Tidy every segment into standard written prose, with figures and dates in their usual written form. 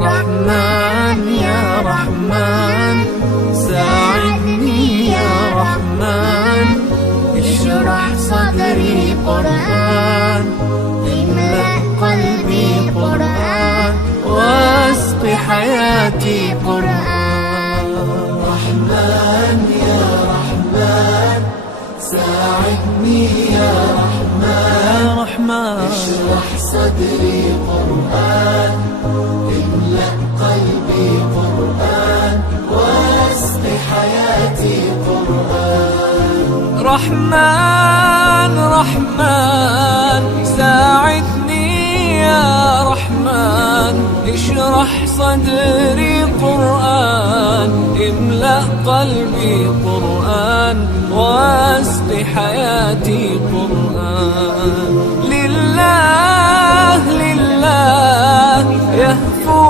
رحمن يا رحمن ساعدني يا رحمن، اشرح صدري قرآن، املأ قلبي قرآن، واسق حياتي قرآن. رحمن يا رحمن ساعدني يا رحمن، اشرح صدري قرآن، املأ قلبي قرآن، واسق حياتي قرآن. رحمن رحمن ساعدني يا رحمن، اشرح صدري قرآن، املأ قلبي قرآن، واسق حياتي قرآن. لله لله يهفو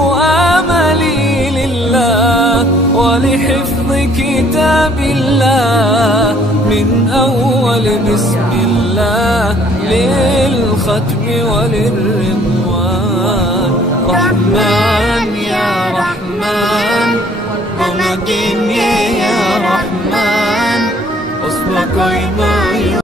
آملي لله، ولحفظ كتاب الله من أول بسم الله للختم وللرضوان. رحمن يا رحمن ومجيني يا رحمن، أصبك